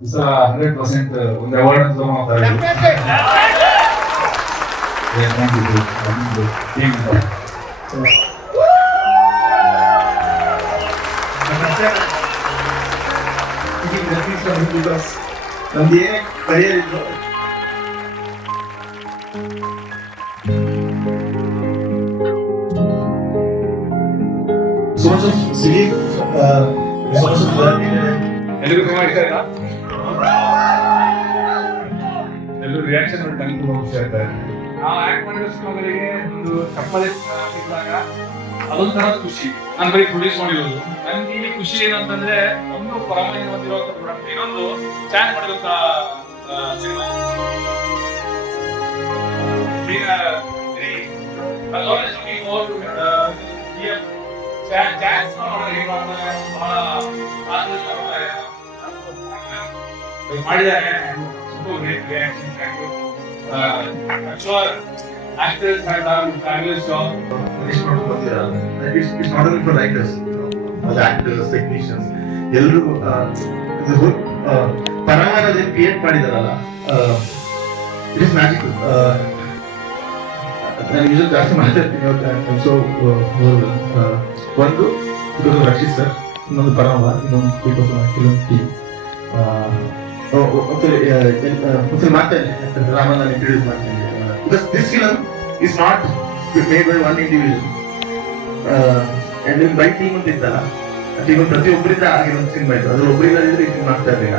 100% ಒಂದು ಅವಾರ್ಡ್ ಅಂತ ಮಾತಾಡಿದ್ರು. ನಮ್ದು ಏನೇ ಕರಿಯರ್ ಇದ್ರು source of relief, source of learning. ಎಲ್ಲರೂ ತುಂಬಾ ಇಷ್ಟ ಆಯ್ತಾ? ಎಲ್ಲರೂ ರಿಯಾಕ್ಷನ್ ನೋಡಿ ನಂಗೆ ತುಂಬಾ ಖುಷಿ ಆಗ್ತಾ ಇದೆ. ನಾವು ಆಕ್ಟ್ ಮಾಡಿರೋ ಸಿನಿಮಾಗಳಿಗೆ ಒಂದು ಚಪ್ಪಲಿ ಸಿಕ್ಕಿದಾಗ ಅದೊಂಥರ ಖುಷಿ. ನಾನು ಬರೀ ಪ್ರೊಡ್ಯೂಸ್ ಮಾಡಿರೋದು. ನನ್ಗೆ ಇಲ್ಲಿ ಖುಷಿ ಏನಂತಂದ್ರೆ ಒಂದು ಪರಮಾಣಿ ಹೊಂದಿರುವಂತ ಪ್ರಾಡಕ್ಟ್, ಇನ್ನೊಂದು ಚಾನ್ ಮಾಡಿರುವಂತ ಸಿನಿಮಾ. ಮಾಡಿದ್ದಾರೆ. I'm sure actors have done fabulous job. It's not only for writers, the actors, technicians, ಎಲ್ಲರೂ ಪರಮಾನ ಕ್ರಿಯೇಟ್ ಮಾಡಿದಾರಲ್ಲ, ಇಟ್ ಇಸ್ ಮ್ಯಾಜಿಕಲ್. ನಾನು ಯೂಶಲ್ ಜಾಸ್ತಿ ಮಾತಾಡ್ತೀನಿ. ಸೊ ಒಂದು ಬಿಕಾಸ್ ಆಫ್ ರಕ್ಷಿತ್ ಸರ್, ಇನ್ನೊಂದು ಪರಮ, ಇನ್ನೊಂದು ಬಿಕಾಸ್ ಆಫ್ ಫಿಲಮ್ ಟೀಮ್. ಒಂದ್ಸರಿ ಮಾತಾಡಿ ರಾಮನ್ ನಾನು ಇಂಟ್ರೊಡ್ಯೂಸ್ ಮಾಡ್ತೀನಿ. Because this film is not made by one individual, and by team ಅಂತ ಇತ್ತಲ್ಲ, ಟೀಮ್ ಪ್ರತಿಯೊಬ್ಬರಿಂದ ಆಗಿರೋ ಸಿನಿಮಾ ಇತ್ತು. ಅದ್ರ ಒಬ್ಬರಿಂದ ಈ ಸಿನಿಮಾ ಆಗ್ತಾ ಇರಲಿಲ್ಲ.